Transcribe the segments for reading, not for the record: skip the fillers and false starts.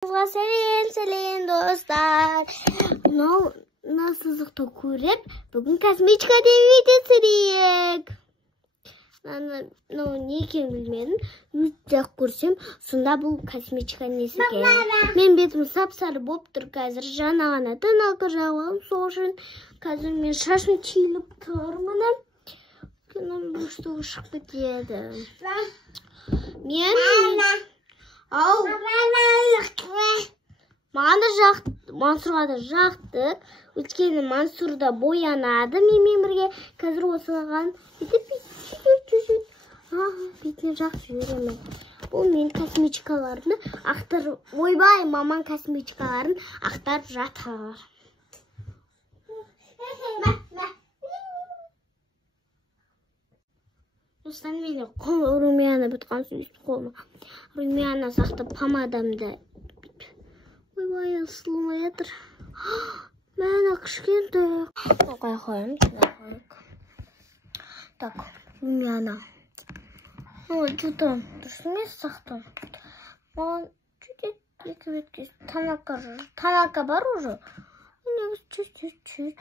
Сәлем достар. Мынау сызықты көріп, бүгін косметика деп видео түсірейік. Мынау не екенін білмедім. Өте көрсем, сонда бұл косметика несі екен. Мен бетім сап-сары болып тұр қазір. Жаңа ғана тоналка жағып, сол үшін қазір мен шашым түйіліп тұрмын. Күнім бұштығы шығып кетеді. Маған да жақты, Мансұрға да жақтық. Өткені Мансұр да боянады менімен бірге. Қазір осылаған бетіне жақсы жүремін. Бұл мен косметикаларымды ақтарып, ойбай, маман косметикаларын ақтарып жатыр. Достан менің румяна бұтқан сөйісті қолыма. Румяна сақты помадамды. Ойбай, ысылмай атыр. Мәні кішкенті. Қай қойым, так, румяна. Что-то дұрыс емес сақты. Маған екі бетке тоналка бар уже. Чуть-чуть.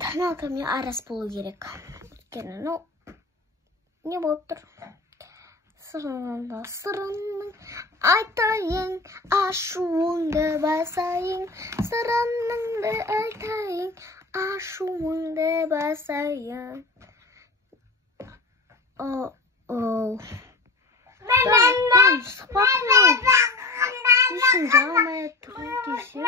Тоналка мне арас болу керек. Ну, не болып тұр. Сырының айтайын, ашуыңды басайын. Сырыңды айтайын, ашуыңды басайын. Sıkpapın. Düşün canımaya тұрын düşün.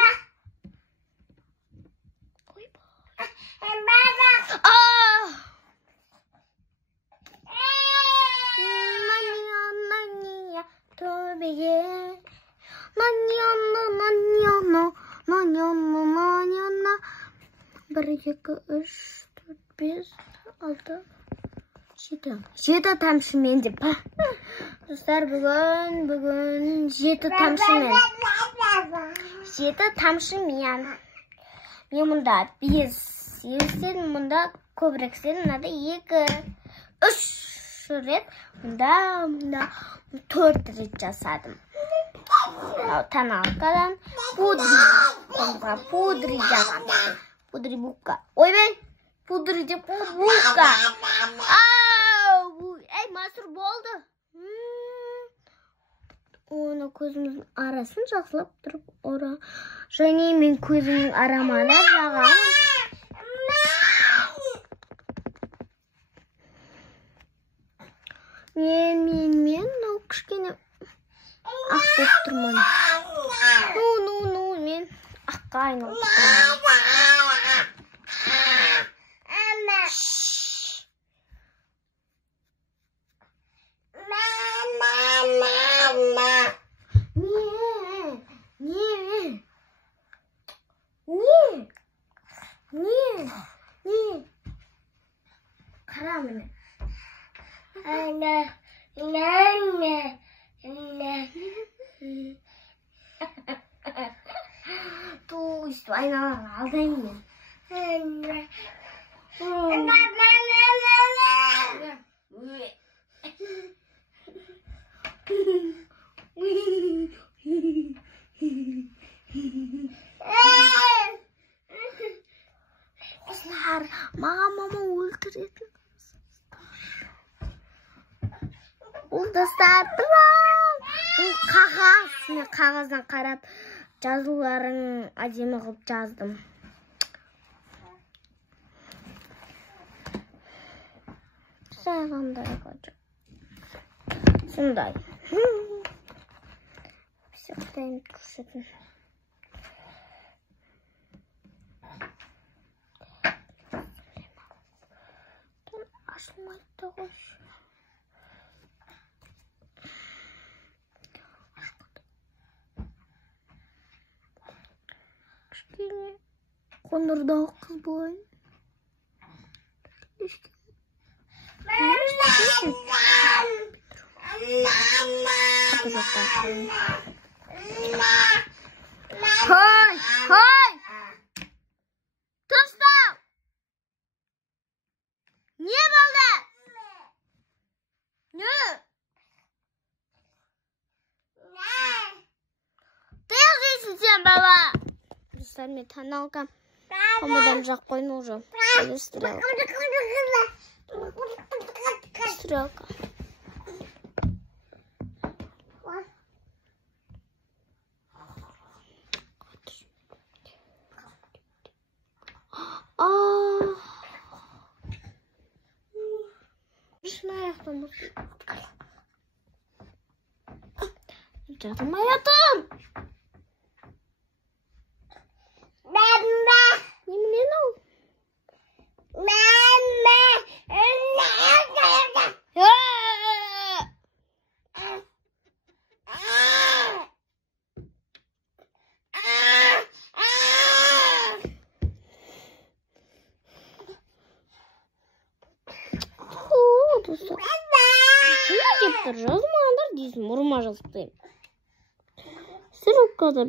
Bir, iki, üç, dört, beş, altı, жеті тамшымен деп. Достар, бүгін жеті тамшымен. Мен мұнда 5 сегізден, мұнда көбірексен, мұнда 2-3 рет, мұнда 4 рет жасадым. Тоналкадан пудри жағам. Пудри букка. Ой бен, пудри деп букка. Ей, Мансұр болды. Оны көзіміздің арасын жақсылап тұрып ора. Және мен көзімнің арамана жағам. Мен кішкене ақ болып тұрмын. Мен аққа айналып тұрмын. Қара мені. Өйстіп айналаға алдаймын мен. Осылар, мама өлтіреді. Ол достар, қағаздан қарап жазуларын әдемі қылып жаздым. Сондай. Всеқтайым көрсетін. Ашылмайды ғой. Кішкене қоңырдағы қыз болайын. Хой! Тыстау! Не болды? Не? достар, мен тоналка. Мамадан жақ қойын уже. Стрелка. Стрелка. Шын аяқтан бұр. Жатым аятым! Неменен ол? Достар. Шына деп тұр, жазмаңдар дейсің, ұрма жазып қойым. Стрелкада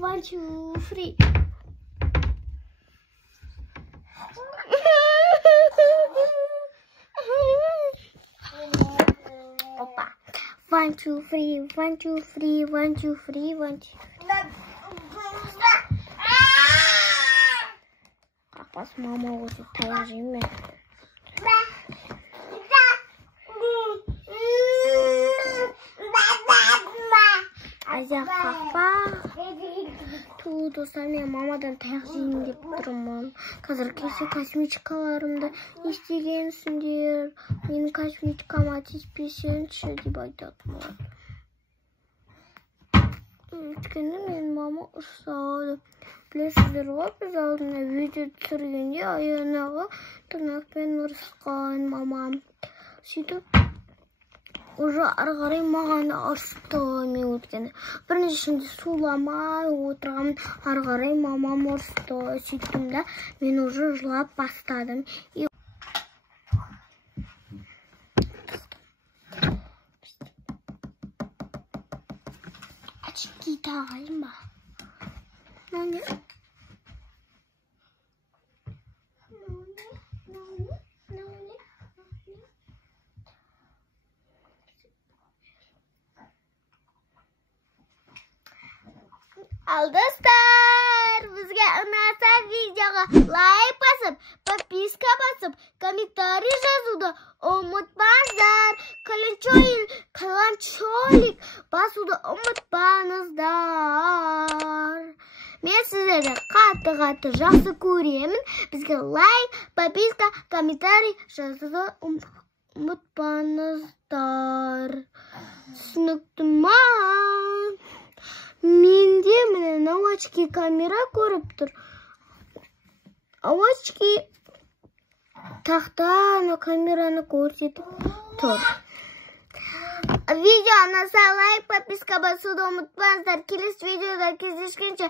One, two, three. Опа. 1, 2, 3, 1, 2, 3, 1, 2, 3, 1, 2. Қақпас мама өзі таяқ жейме. Азия қақпа. Ту достар, мен мамадан таяқ жейін деп тұрмын. Қазір кесе косметикаларымды естегенсіңдер. Менің косметикама тиіспесеңші деп айтатын. Өйткені мен мама ұрсады. Білесіздер ғой, біз алдына видео түсіргенде аяғындағы тырнақпен ұрысқан мамам. Сөйтіп, уже ары қарай маған ұрысты мен өткені. Біріншісінде суламай отырғанмын, ары қарай мамам ұрысты. Сөйттім да, мен уже жылап бастадым. Очки тағайын ба? Ne? Al dostlar, bizga unasa videoga like bosib, подписка bosib, kommentariy yozuvda unutmanglar. Qalancholik bosuvda unutmanglar. Men sizlarni qattiq yaxshi ko'raman. Bizga like, подписка, kommentariy yozuvda unutmanglar. Tushunibdimi? Mende mana ochki kamera ko'rib tur. Ochki taxtani kamerani ko'rsatib tur. Videoni like, подписка bosishni unutmanglar. Kelasi videoda кездескенше